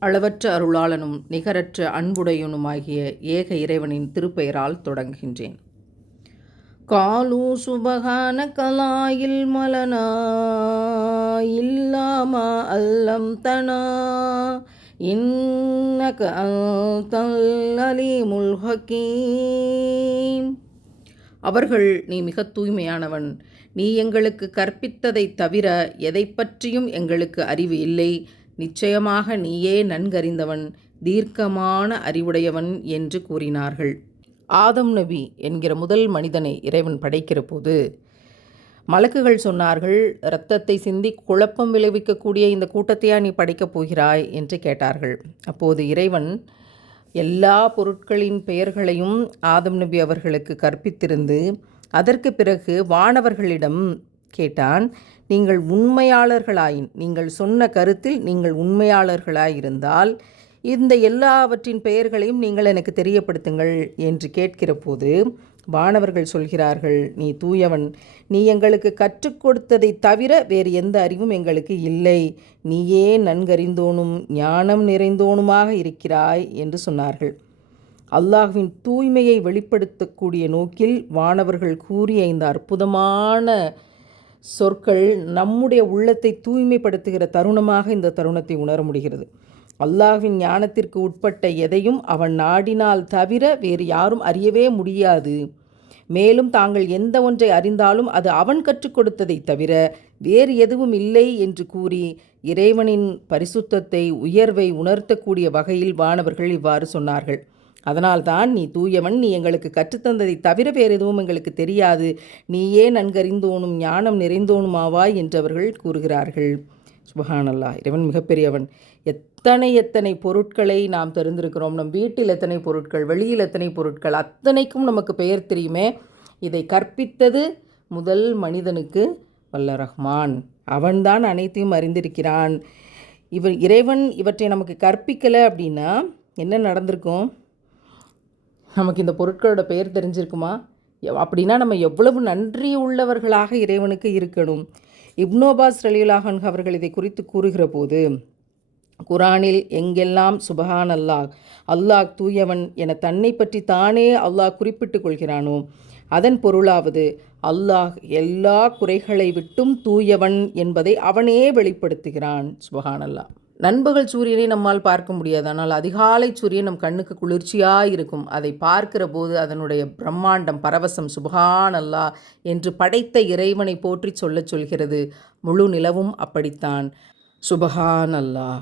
அளவற்ற அருளாளனும் நிகரற்ற அன்புடையனுமாகிய ஏக இறைவனின் திருப்பெயரால் தொடங்குகின்றேன். காலு சுபகான கலாயில் மலனா இல்லாமா அல்லம் தனா இன்னக அலீமுல் ஹக்கீம். அவர்கள் நீ மிக தூய்மையானவன் நீ எங்களுக்கு கற்பித்ததை தவிர எதை பற்றியும் எங்களுக்கு அறிவு இல்லை நிச்சயமாக நீயே நன்கறிந்தவன் தீர்க்கமான அறிவுடையவன் என்று கூறினார்கள். ஆதம் நபி என்கிற முதல் மனிதனை இறைவன் படைக்கிற போது மலக்குகள் சொன்னார்கள் இரத்தத்தை சிந்தி குழப்பம் விளைவிக்கக்கூடிய இந்த கூட்டத்தையா நீ படைக்கப் போகிறாய் என்று கேட்டார்கள். அப்போது இறைவன் எல்லா பொருட்களின் பெயர்களையும் ஆதம் நபி அவர்களுக்கு கற்பித்திருந்து அதற்கு பிறகு வானவர்களிடம் கேட்டான் நீங்கள் உண்மையாளர்களாயின் நீங்கள் சொன்ன கருத்தில் நீங்கள் உண்மையாளர்களாயிருந்தால் இந்த எல்லாவற்றின் பெயர்களையும் நீங்கள் எனக்கு தெரியப்படுத்துங்கள் என்று கேட்கிற போது வானவர்கள் சொல்கிறார்கள் நீ தூயவன் நீ எங்களுக்கு கற்றுக் கொடுத்ததை தவிர வேறு எந்த அறிவும் எங்களுக்கு இல்லை. நீயே நன்கறிந்தோனும் ஞானம் நிறைந்தோனுமாக இருக்கிறாய் என்று சொன்னார்கள். அல்லாஹ்வின் தூய்மையை வெளிப்படுத்தக்கூடிய நோக்கில் வானவர்கள் கூறிய இந்த அற்புதமான சொற்கள் நம்முடைய உள்ளத்தை தூய்மைப்படுத்துகிற தருணமாக இந்த தருணத்தை உணர முடிகிறது. அல்லாஹ்வின் ஞானத்திற்கு உட்பட்ட எதையும் அவன் நாடினால் தவிர வேறு யாரும் அறியவே முடியாது. மேலும் தாங்கள் எந்த ஒன்றை அறிந்தாலும் அது அவன் கற்றுக் கொடுத்ததை தவிர வேறு எதுவும் இல்லை என்று கூறி இறைவனின் பரிசுத்தத்தை உயர்வை உணர்த்தக்கூடிய வகையில் வானவர்கள் இவ்வாறு சொன்னார்கள். அதனால்தான் நீ தூயவன் நீ எங்களுக்கு கற்றுத்தந்ததை தவிர வேறு எதுவும் எங்களுக்கு தெரியாது. நீயே நன்கறிந்தோனும் ஞானம் நிறைந்தோனுமாவாய் என்றவர்கள் கூறுகிறார்கள். சுபஹானல்லா இறைவன் மிகப்பெரியவன். எத்தனை எத்தனை பொருட்களை நாம் தெரிந்திருக்கிறோம். நம் வீட்டில் எத்தனை பொருட்கள் வெளியில் எத்தனை பொருட்கள் அத்தனைக்கும் நமக்கு பெயர் தெரியுமே. இதை கற்பித்தது முதல் மனிதனுக்கு வல்ல ரஹ்மான். அவன்தான் அனைத்தையும் அறிந்திருக்கிறான். இவன் இறைவன் இவற்றை நமக்கு கற்பிக்கலை அப்படின்னா என்ன நடந்திருக்கும்? நமக்கு இந்த பொருட்களோட பெயர் தெரிஞ்சிருக்குமா? அப்படின்னா நம்ம எவ்வளவு நன்றி உள்ளவர்களாக இறைவனுக்கு இருக்கணும். இப்னோபாஸ் ரலியுலாஹன் அவர்கள் இதை குறித்து கூறுகிற போது குரானில் எங்கெல்லாம் சுபஹான் அல்லாஹ் அல்லாஹ் தூயவன் என தன்னை பற்றி தானே அல்லாஹ் குறிப்பிட்டு கொள்கிறானோ அதன் பொருளாவது அல்லாஹ் எல்லா குறைகளை விட்டும் தூயவன் என்பதை அவனே வெளிப்படுத்துகிறான். சுபஹான் அல்லாஹ் நண்பகல் சூரியனை நம்மால் பார்க்க முடியாது. ஆனால் அதிகாலை சூரியன் நம் கண்ணுக்கு குளிர்ச்சியாக இருக்கும். அதை பார்க்கிற போது அதனுடைய பிரம்மாண்டம் பரவசம் சுபஹான் அல்லா என்று படைத்த இறைவனை போற்றி சொல்லச் சொல்கிறது. முழு நிலவும் அப்படித்தான். சுபஹான் அல்லாஹ்